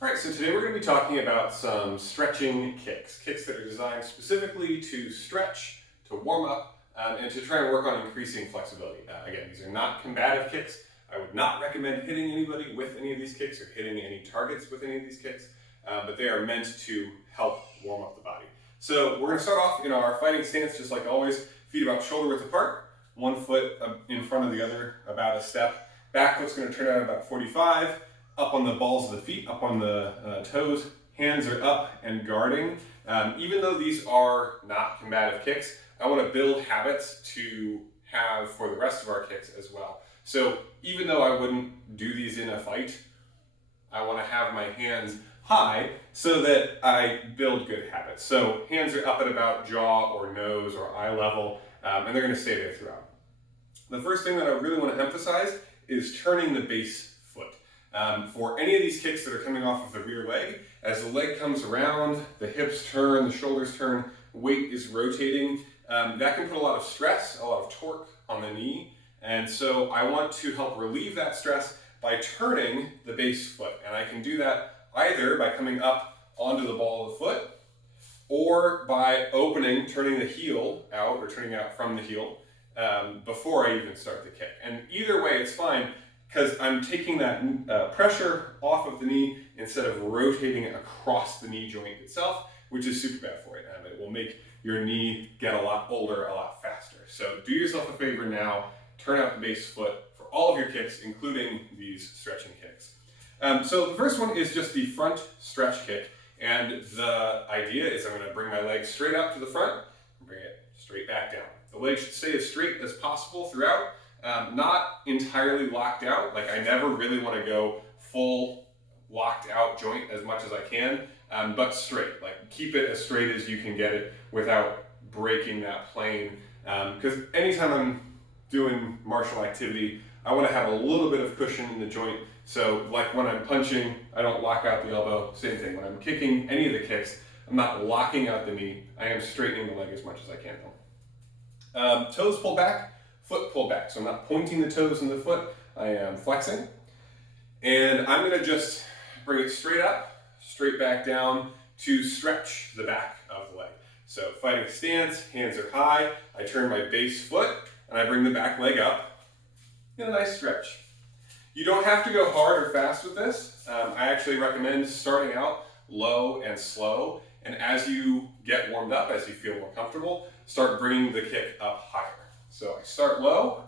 All right, so today we're going to be talking about some stretching kicks. Kicks that are designed specifically to stretch, to warm up, and to try and work on increasing flexibility. Again, these are not combative kicks. I would not recommend hitting anybody with any of these kicks or hitting any targets with any of these kicks, but they are meant to help warm up the body. So we're going to start off in our fighting stance, just like always, feet about shoulder width apart, one foot in front of the other, about a step. Back foot's going to turn out about 45. Up on the balls of the feet, up on the toes, hands are up and guarding. Even though these are not combative kicks, I want to build habits to have for the rest of our kicks as well. So even though I wouldn't do these in a fight, I want to have my hands high so that I build good habits. So hands are up at about jaw or nose or eye level, and they're going to stay there throughout. The first thing that I really want to emphasize is turning the base foot. For any of these kicks that are coming off of the rear leg, as the leg comes around, the hips turn, the shoulders turn, weight is rotating, that can put a lot of stress, a lot of torque on the knee. And so I want to help relieve that stress by turning the base foot. And I can do that either by coming up onto the ball of the foot or by turning the heel out or turning out from the heel before I even start the kick. And either way, it's fine, because I'm taking that pressure off of the knee instead of rotating it across the knee joint itself, which is super bad for it. It will make your knee get a lot older a lot faster. So do yourself a favor now, turn out the base foot for all of your kicks, including these stretching kicks. So the first one is just the front stretch kick. And the idea is I'm going to bring my leg straight up to the front and bring it straight back down. The leg should stay as straight as possible throughout. Not entirely locked out, like I never really want to go full locked out joint as much as I can, but straight, like keep it as straight as you can get it without breaking that plane, because anytime I'm doing martial activity, I want to have a little bit of cushion in the joint, so like when I'm punching, I don't lock out the elbow, same thing. When I'm kicking any of the kicks, I'm not locking out the knee, I am straightening the leg as much as I can. Toes pull back, foot pull back. So I'm not pointing the toes in the foot, I am flexing. And I'm going to just bring it straight up, straight back down to stretch the back of the leg. So fighting stance, hands are high, I turn my base foot and I bring the back leg up in a nice stretch. You don't have to go hard or fast with this. I actually recommend starting out low and slow, and as you get warmed up, as you feel more comfortable, start bringing the kick up higher. So I start low,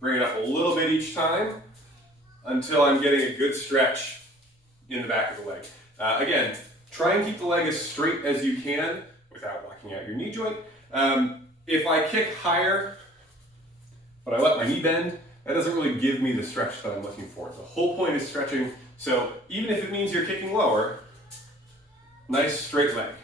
bring it up a little bit each time until I'm getting a good stretch in the back of the leg. Again, try and keep the leg as straight as you can without locking out your knee joint. If I kick higher, but I let my knee bend, that doesn't really give me the stretch that I'm looking for. The whole point is stretching, so even if it means you're kicking lower, nice straight leg.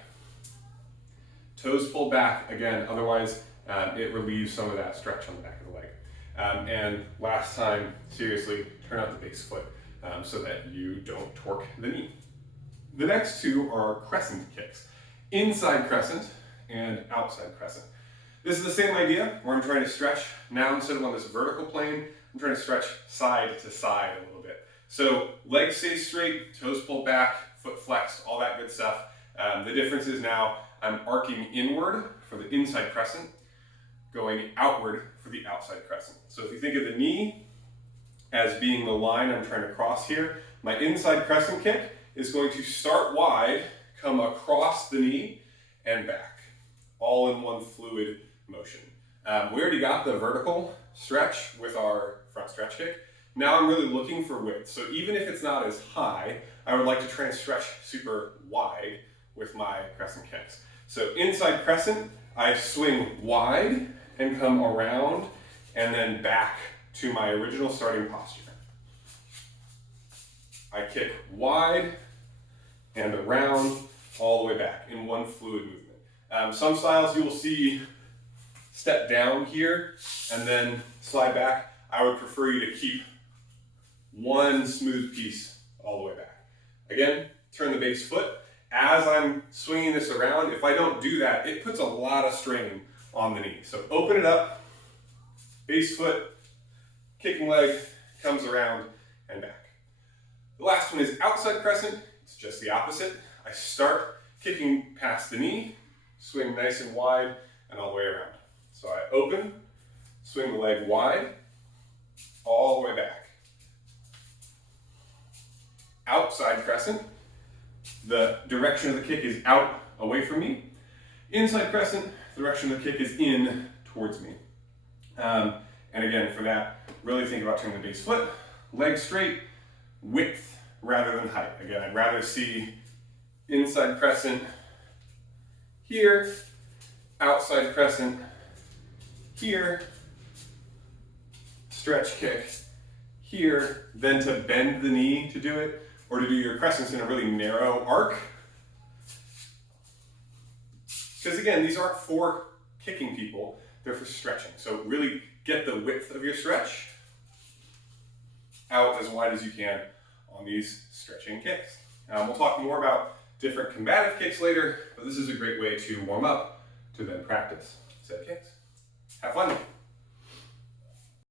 Toes pulled back, again, otherwise it relieves some of that stretch on the back of the leg. And last time, seriously, turn out the base foot so that you don't torque the knee. The next two are crescent kicks. Inside crescent and outside crescent. This is the same idea where I'm trying to stretch. Now instead of on this vertical plane, I'm trying to stretch side to side a little bit. So legs stay straight, toes pulled back, foot flexed, all that good stuff. The difference is now I'm arcing inward for the inside crescent, going outward for the outside crescent. So if you think of the knee as being the line I'm trying to cross here, my inside crescent kick is going to start wide, come across the knee, and back, all in one fluid motion. We already got the vertical stretch with our front stretch kick. Now I'm really looking for width. So even if it's not as high, I would like to try and stretch super wide with my crescent kicks. So inside crescent, I swing wide and come around and then back to my original starting posture. I kick wide and around all the way back in one fluid movement. Some styles you will see step down here and then slide back. I would prefer you to keep one smooth piece all the way back. Again, turn the base foot. As I'm swinging this around, if I don't do that, it puts a lot of strain on the knee. So open it up, base foot, kicking leg, comes around and back. The last one is outside crescent. It's just the opposite. I start kicking past the knee, swing nice and wide, and all the way around. So I open, swing the leg wide, all the way back. Outside crescent, the direction of the kick is out away from me. Inside crescent, the direction of the kick is in towards me. And again, for that, really think about turning the base foot, leg straight, width rather than height. Again, I'd rather see inside crescent here, outside crescent here, stretch kick here, then to bend the knee to do it, or to do your crescents in a really narrow arc. Because again, these aren't for kicking people, they're for stretching. So really get the width of your stretch out as wide as you can on these stretching kicks. We'll talk more about different combative kicks later, but this is a great way to warm up to then practice set kicks. Have fun.